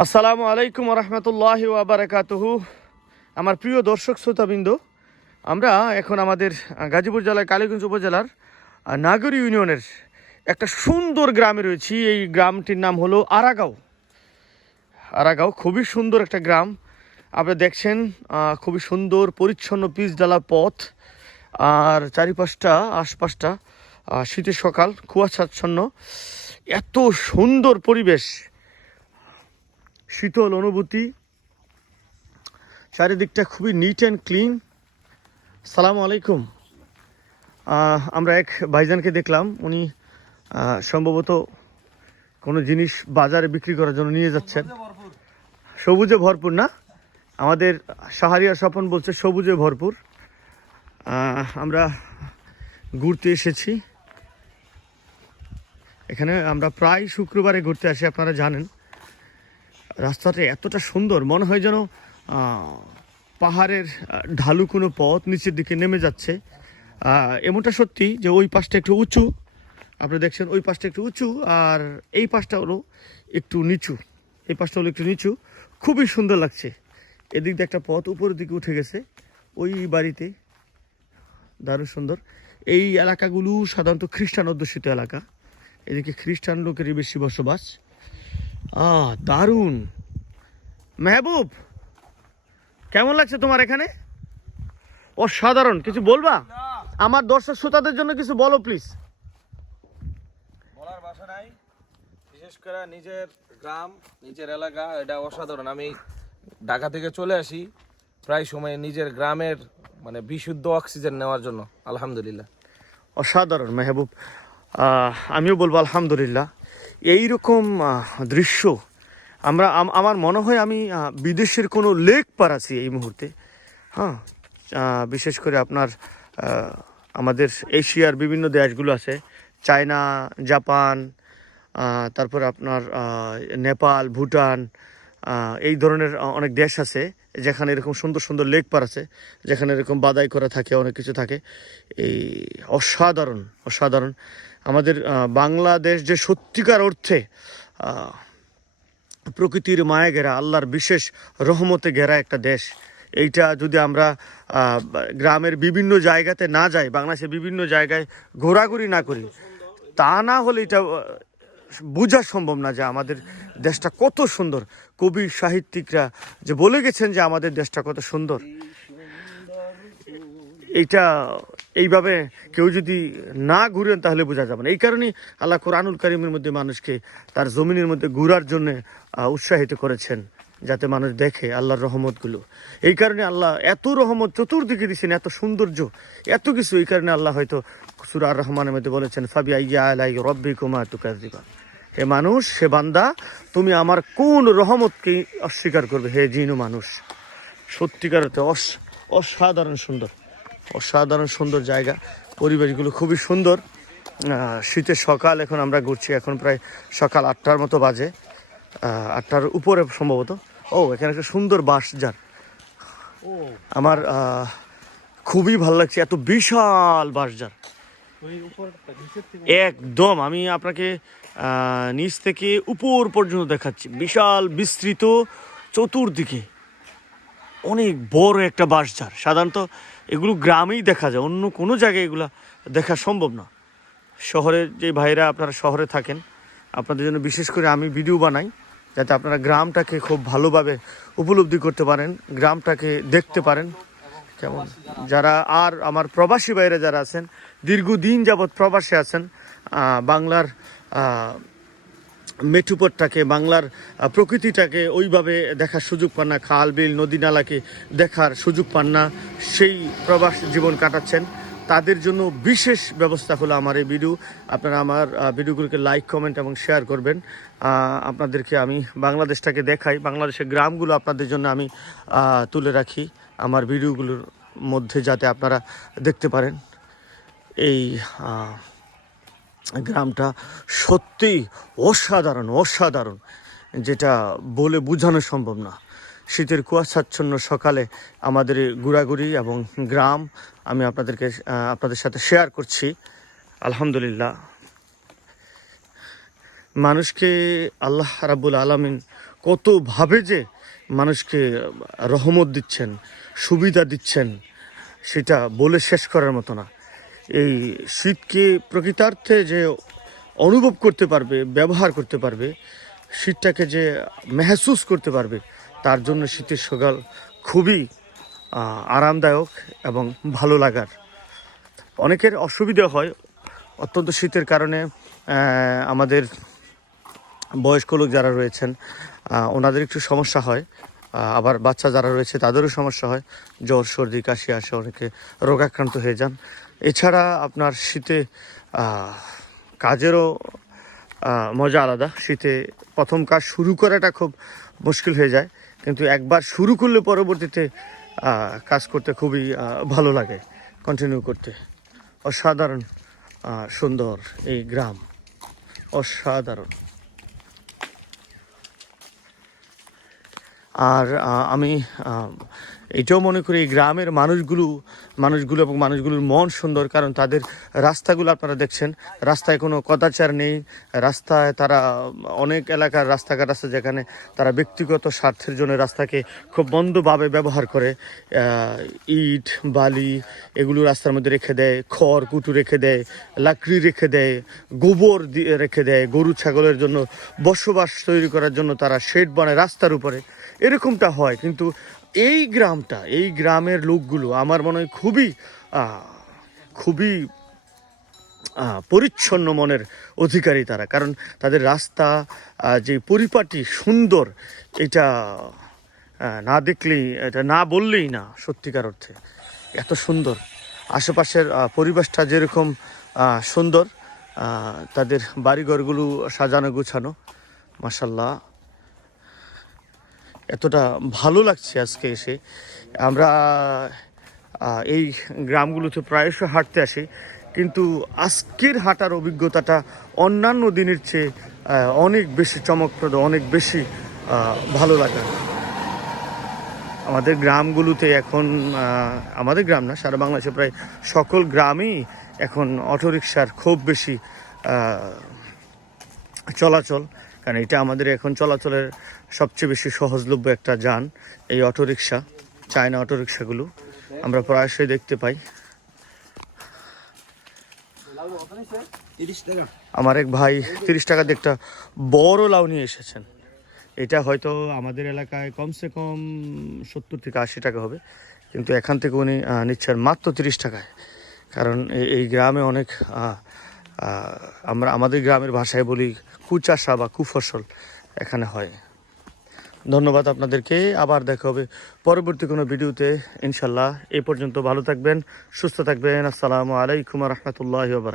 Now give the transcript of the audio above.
আসসালামু আলাইকুম রহমতুল্লাহি ওয়া বারাকাতুহু। আমার প্রিয় দর্শক শ্রোতাবৃন্দ, আমরা এখন আমাদের গাজীপুর জেলার কালীগঞ্জ উপজেলার নাগরী ইউনিয়নের একটা সুন্দর গ্রামে রয়েছি। এই গ্রামটির নাম হলো আরাগাঁও। আরাগাঁও খুবই সুন্দর একটা গ্রাম। আপনারা দেখছেন খুবই সুন্দর পরিচ্ছন্ন পিচঢালা পথ, আর চারিপাশটা আশপাশটা শীতের সকাল, কুয়াশাচ্ছন্ন, এত সুন্দর পরিবেশ, শীতল অনুভূতি, চারিদিকটা খুবই নিট অ্যান্ড ক্লিন। সালামু আলাইকুম। আমরা এক ভাইজানকে দেখলাম, উনি সম্ভবত কোনো জিনিস বাজারে বিক্রি করার জন্য নিয়ে যাচ্ছেন। সবুজে ভরপুর না? আমাদের শাহরিয়ার স্বপন বলছে সবুজে ভরপুর। আমরা ঘুরতে এসেছি এখানে। আমরা প্রায় শুক্রবারে ঘুরতে আসি, আপনারা জানেন। রাস্তাটা এতটা সুন্দর, মনে হয় যেন পাহাড়ের ঢালু কোনো পথ নিচের দিকে নেমে যাচ্ছে। এমনটা সত্যি যে ওই পাশটা একটু উঁচু, আপনারা দেখছেন ওই পাশটা একটু উঁচু, আর এই পাশটা হলো একটু নিচু। এই পাশটা হলো একটু নিচু, খুবই সুন্দর লাগছে। এদিক দিয়ে একটা পথ উপরের দিকে উঠে গেছে ওই বাড়িতে, দারুণ সুন্দর। এই এলাকাগুলো সাধারণত খ্রিস্টান অধ্যুষিত এলাকা, এদিকে খ্রিস্টান লোকেরই বেশি বসবাস। দারুণ। মেহবুব, কেমন লাগছে তোমার এখানে? অসাধারণ। কিছু বলবা আমার দর্শক শ্রোতাদের জন্য? কিছু বলো প্লিজ। বলার ভাষা নাই, বিশেষ করে নিজের গ্রাম, নিজের এলাকা, এটা অসাধারণ। আমি ঢাকা থেকে চলে আসি প্রায় সময় নিজের গ্রামের মানে বিশুদ্ধ অক্সিজেন নেওয়ার জন্য। আলহামদুলিল্লাহ, অসাধারণ মেহবুব। আমিও বলবো আলহামদুলিল্লাহ। এইরকম দৃশ্য আমার মনে হয় আমি বিদেশের কোনো লেক পার আছি এই মুহূর্তে। হ্যাঁ, বিশেষ করে আপনার আমাদের এশিয়ার বিভিন্ন দেশগুলো আছে, চায়না, জাপান, তারপর আপনার নেপাল, ভুটান, এই ধরনের অনেক দেশ আছে যেখানে এরকম সুন্দর সুন্দর লেক পার আছে, যেখানে এরকম বাদাই করা থাকে, অনেক কিছু থাকে। এই অসাধারণ অসাধারণ। আমাদের বাংলাদেশ যে সত্যিকার অর্থে প্রকৃতির মায়া ঘেরা, আল্লাহর বিশেষ রহমতে ঘেরা একটা দেশ, এইটা যদি আমরা গ্রামের বিভিন্ন জায়গাতে না যাই, বাংলাদেশের বিভিন্ন জায়গায় ঘোরাঘুরি না করি, তা না হলে এটা বোঝা সম্ভব না যে আমাদের দেশটা কত সুন্দর। কবি সাহিত্যিকরা যে বলে গেছেন যে আমাদের দেশটা কত সুন্দর, এইটা এইভাবে কেউ যদি না ঘুরেন তাহলে বোঝা যাবে না। এই কারণেই আল্লাহ কোরআনুল কারীমের মধ্যে মানুষকে তার জমিনের মধ্যে ঘোরার জন্য উৎসাহিত করেছেন, যাতে মানুষ দেখে আল্লাহর রহমতগুলো। এই কারণে আল্লাহ এত রহমত চতুর্দিকে দিয়েছেন, এত সৌন্দর্য, এত কিছু। এই কারণে আল্লাহ হয়তো সূরা আর রহমানের মধ্যে বলেছেন, ফাবিআইয়ি আলাই রাব্বিকুমা তুকাযযিবান। হে মানুষ, হে বান্দা, তুমি আমার কোন রহমতকে অস্বীকার করবে? হে জিন ও মানুষ। সত্যিকার অসাধারণ সুন্দর, অসাধারণ সুন্দর জায়গা, পরিবেশগুলো খুবই সুন্দর। শীতের সকাল, এখন আমরা ঘুরছি, এখন প্রায় সকাল 8টার মতো বাজে, 8টার উপরে সম্ভবত। এখানে একটা সুন্দর বাঁশঝাড়, আমার খুবই ভালো লাগছে। এত বিশাল বাঁশঝাড় একদম, আমি আপনাকে নিচ থেকে উপর পর্যন্ত দেখাচ্ছি। বিশাল বিস্তৃত, চতুর্দিকে অনেক বড় একটা বাঁশঝাড়। সাধারণত এগুলো গ্রামেই দেখা যায়, অন্য কোনো জায়গায় এগুলো দেখা সম্ভব না। শহরের যে ভাইরা আপনারা শহরে থাকেন, আপনাদের জন্য বিশেষ করে আমি ভিডিও বানাই, যাতে আপনারা গ্রামটাকে খুব ভালোভাবে উপলব্ধি করতে পারেন, গ্রামটাকে দেখতে পারেন কেমন। যারা আর আমার প্রবাসী ভাইরা যারা আছেন, দীর্ঘদিন যাবৎ প্রবাসে আছেন, বাংলার মেঠুপটটাকে, বাংলার প্রকৃতিটাকে ওইভাবে দেখার সুযোগ পান না, খাল বিল নদী নালাকে দেখার সুযোগ পান না, সেই প্রবাস জীবন কাটাচ্ছেন, তাদের জন্য বিশেষ ব্যবস্থা হলো আমার এই ভিডিও। আপনারা আমার ভিডিওগুলোকে লাইক, কমেন্ট এবং শেয়ার করবেন। আপনাদেরকে আমি বাংলাদেশটাকে দেখাই, বাংলাদেশের গ্রামগুলো আপনাদের জন্য আমি তুলে রাখি আমার ভিডিওগুলোর মধ্যে, যাতে আপনারা দেখতে পারেন। এই গ্রামটা সত্যিই অসাধারণ অসাধারণ, যেটা বলে বোঝানো সম্ভব না। শীতের কুয়াশাচ্ছন্ন সকালে আমাদের ঘোরাঘুরি এবং গ্রাম আমি আপনাদের সাথে শেয়ার করছি। আলহামদুলিল্লাহ, মানুষকে আল্লাহ রাব্বুল আলামিন কতভাবে যে মানুষকে রহমত দিচ্ছেন, সুবিধা দিচ্ছেন, সেটা বলে শেষ করার মতো না। এই শীতকে প্রকৃতার্থে যে অনুভব করতে পারবে, ব্যবহার করতে পারবে, শীতটাকে যে মেহসুস করতে পারবে, তার জন্য শীতের সকাল খুবই আরামদায়ক এবং ভালো লাগার। অনেকের অসুবিধা হয় অত্যন্ত শীতের কারণে। আমাদের বয়স্ক লোক যারা রয়েছেন ওনাদের একটু সমস্যা হয়, আবার বাচ্চা যারা রয়েছে তাদেরও সমস্যা হয়, জ্বর সর্দি কাশি আসে, অনেকে রোগাক্রান্ত হয়ে যান। এছাড়া আপনার শীতে কাজেরও মজা আলাদা। শীতে প্রথম কাজ শুরু করাটা খুব মুশকিল হয়ে যায়, কিন্তু একবার শুরু করলে পরবর্তীতে কাজ করতে খুবই ভালো লাগে, কন্টিনিউ করতে। অসাধারণ সুন্দর এই গ্রাম, অসাধারণ। আর আমি এটাও মনে করি এই গ্রামের মানুষগুলো এবং মানুষগুলোর মন সুন্দর, কারণ তাদের রাস্তাগুলো আপনারা দেখছেন, রাস্তায় কোনো কদাচার নেই। রাস্তায় তারা অনেক এলাকার রাস্তাঘাট আছে যেখানে তারা ব্যক্তিগত স্বার্থের জন্য রাস্তাকে খুব মন্দভাবে ব্যবহার করে। ইট বালি এগুলো রাস্তার মধ্যে রেখে দেয়, খড় কুটু রেখে দেয়, লাকড়ি রেখে দেয়, গোবর রেখে দেয়, গরু ছাগলের জন্য বসবাস তৈরি করার জন্য তারা শেড বানায় রাস্তার উপরে, এরকমটা হয়। কিন্তু এই গ্রামটা, এই গ্রামের লোকগুলো আমার মনে হয় খুবই পরিচ্ছন্ন মনের অধিকারী তারা, কারণ তাদের রাস্তা যে পরিপাটি সুন্দর, এটা না দেখলেই, এটা না বললেই না, সত্যিকার অর্থে এত সুন্দর। আশেপাশের পরিবেশটা যেরকম সুন্দর, তাদের বাড়িঘরগুলো সাজানো গুছানো, মাশাল্লাহ এতটা ভালো লাগছে আজকে এসে। আমরা এই গ্রামগুলোতে প্রায়শই হাঁটতে আসি, কিন্তু আজকের হাঁটার অভিজ্ঞতাটা অন্যান্য দিনের চেয়ে অনেক বেশি চমকপ্রদ, অনেক বেশি ভালো লাগে। আমাদের গ্রামগুলোতে এখন, আমাদের গ্রাম না, সারা বাংলাদেশে প্রায় সকল গ্রামেই এখন অটোরিকশার খুব বেশি চলাচল, কারণ এটা আমাদের এখন চলাচলের সবচেয়ে বেশি সহজলভ্য একটা যান, এই অটোরিকশা, চায়না অটোরিকশাগুলো আমরা প্রায়শই দেখতে পাই। আমার এক ভাই 30 টাকা দিয়ে একটা বড় লাউ নিয়ে এসেছেন। এটা হয়তো আমাদের এলাকায় কমসে কম 70 থেকে 80 টাকা হবে, কিন্তু এখান থেকে উনি নিচ্ছেন মাত্র 30 টাকায়। কারণ এই গ্রামে অনেক আমরা আমাদের গ্রামের ভাষায় বলি কুচাষা বা কুফসল এখানে হয়। ধন্যবাদ আপনাদেরকে, আবার দেখা হবে পরবর্তী কোনো ভিডিওতে ইনশাল্লাহ। এই পর্যন্ত ভালো থাকবেন, সুস্থ থাকবেন। আসসালামু আলাইকুম ওয়া রাহমাতুল্লাহি ওয়া বারাকাতুহু।